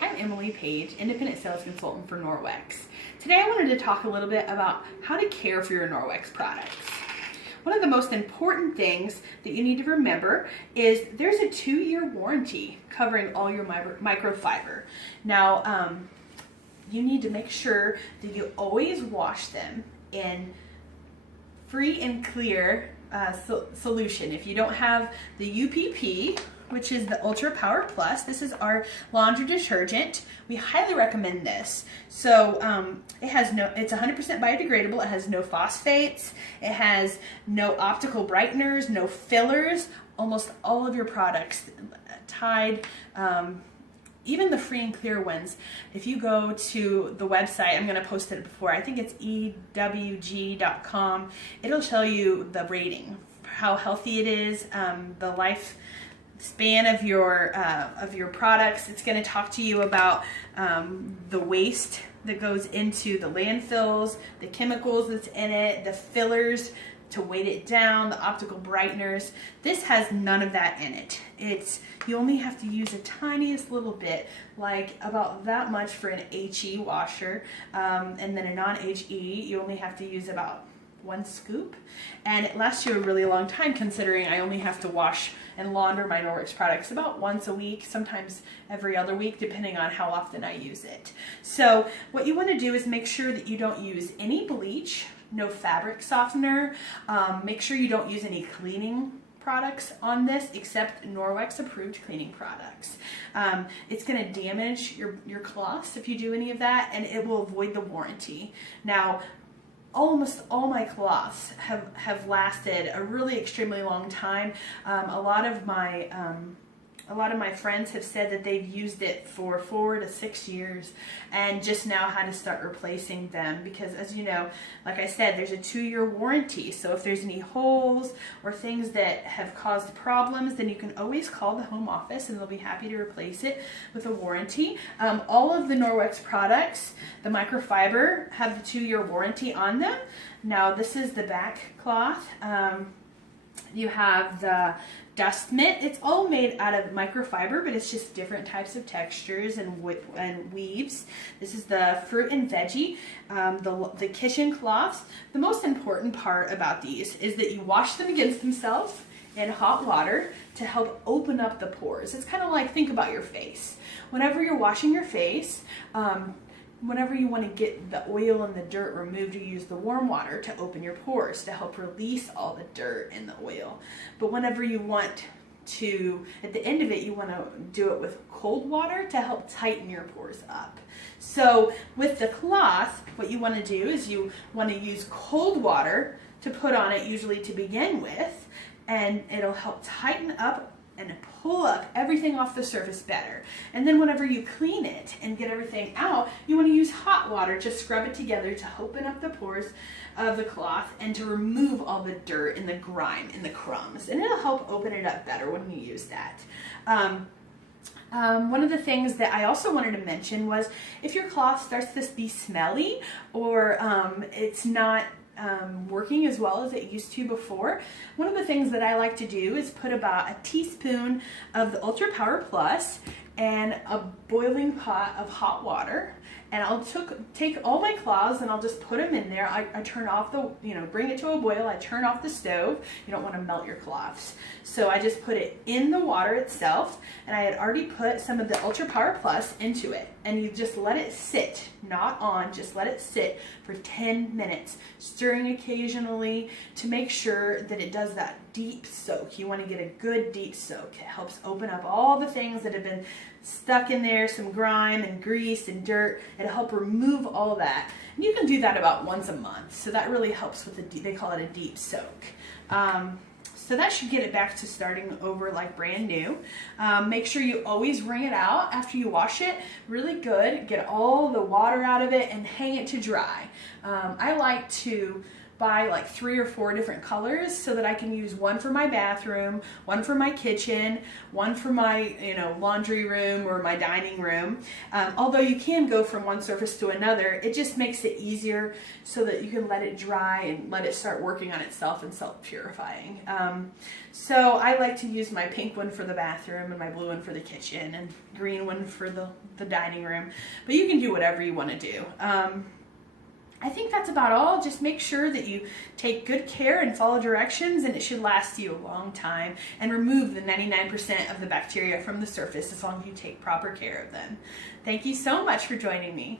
Hi, I'm Emily Page, Independent Sales Consultant for Norwex. Today I wanted to talk a little bit about how to care for your Norwex products. One of the most important things that you need to remember is there's a 2-year warranty covering all your microfiber. Now, you need to make sure that you always wash them in free and clear solution. If you don't have the UPP, which is the Ultra Power Plus, this is our laundry detergent. We highly recommend this. So it's 100% biodegradable. It has no phosphates. It has no optical brighteners, no fillers. Almost all of your products, Tide, even the free and clear ones, if you go to the website, I'm going to post it before, I think it's ewg.com, it'll show you the rating, how healthy it is, the life span of your products. It's going to talk to you about the waste that goes into the landfills, the chemicals that's in it, the fillers to weight it down, the optical brighteners. This has none of that in it. You only have to use a tiniest little bit, like about that much for an HE washer, and then a non-HE, you only have to use about 1 scoop, and it lasts you a really long time, considering I only have to wash and launder my Norwex products about once a week, sometimes every other week, depending on how often I use it. So what you want to do is make sure that you don't use any bleach, no fabric softener, make sure you don't use any cleaning products on this except Norwex approved cleaning products. It's going to damage your cloths if you do any of that, and it will avoid the warranty. Now, almost all my cloths have lasted a really extremely long time. A lot of my friends have said that they've used it for 4 to 6 years and just now had to start replacing them because, as you know, like I said, there's a 2-year warranty. So if there's any holes or things that have caused problems, then you can always call the home office and they'll be happy to replace it with a warranty. All of the Norwex products, the microfiber, have the 2-year warranty on them. Now this is the back cloth. You have the dust mitt. It's all made out of microfiber, but it's just different types of textures and weaves. This is the fruit and veggie, the kitchen cloths. The most important part about these is that you wash them against themselves in hot water to help open up the pores. It's kind of like, think about your face. Whenever you're washing your face, whenever you want to get the oil and the dirt removed, you use the warm water to open your pores to help release all the dirt and the oil. But whenever you want to, at the end of it, you want to do it with cold water to help tighten your pores up. So with the cloth, what you want to do is you want to use cold water to put on it, usually to begin with, and it'll help tighten up and pull up everything off the surface better. And then whenever you clean it and get everything out, you want to use hot water to scrub it together to open up the pores of the cloth and to remove all the dirt and the grime and the crumbs. And it'll help open it up better when you use that. One of the things that I also wanted to mention was if your cloth starts to be smelly or it's not working as well as it used to before, one of the things that I like to do is put about a teaspoon of the Ultra Power Plus and a boiling pot of hot water, and I'll take all my cloths and I'll just put them in there. I turn off the, bring it to a boil, I turn off the stove. You don't want to melt your cloths. So I just put it in the water itself, and I had already put some of the Ultra Power Plus into it, and you just let it sit, not on, just let it sit for 10 minutes, stirring occasionally to make sure that it does that deep soak. You want to get a good deep soak. It helps open up all the things that have been stuck in there, some grime and grease and dirt. It'll help remove all of that. And you can do that about once a month. So that really helps with they call it a deep soak. So that should get it back to starting over like brand new. Make sure you always wring it out after you wash it really good. Get all the water out of it and hang it to dry. I like to buy like 3 or 4 different colors so that I can use one for my bathroom, one for my kitchen, one for my laundry room or my dining room. Although you can go from one surface to another, it just makes it easier so that you can let it dry and let it start working on itself and self-purifying. So I like to use my pink one for the bathroom and my blue one for the kitchen and green one for the dining room. But you can do whatever you want to do. I think that's about all. Just make sure that you take good care and follow directions, and it should last you a long time and remove the 99% of the bacteria from the surface as long as you take proper care of them. Thank you so much for joining me.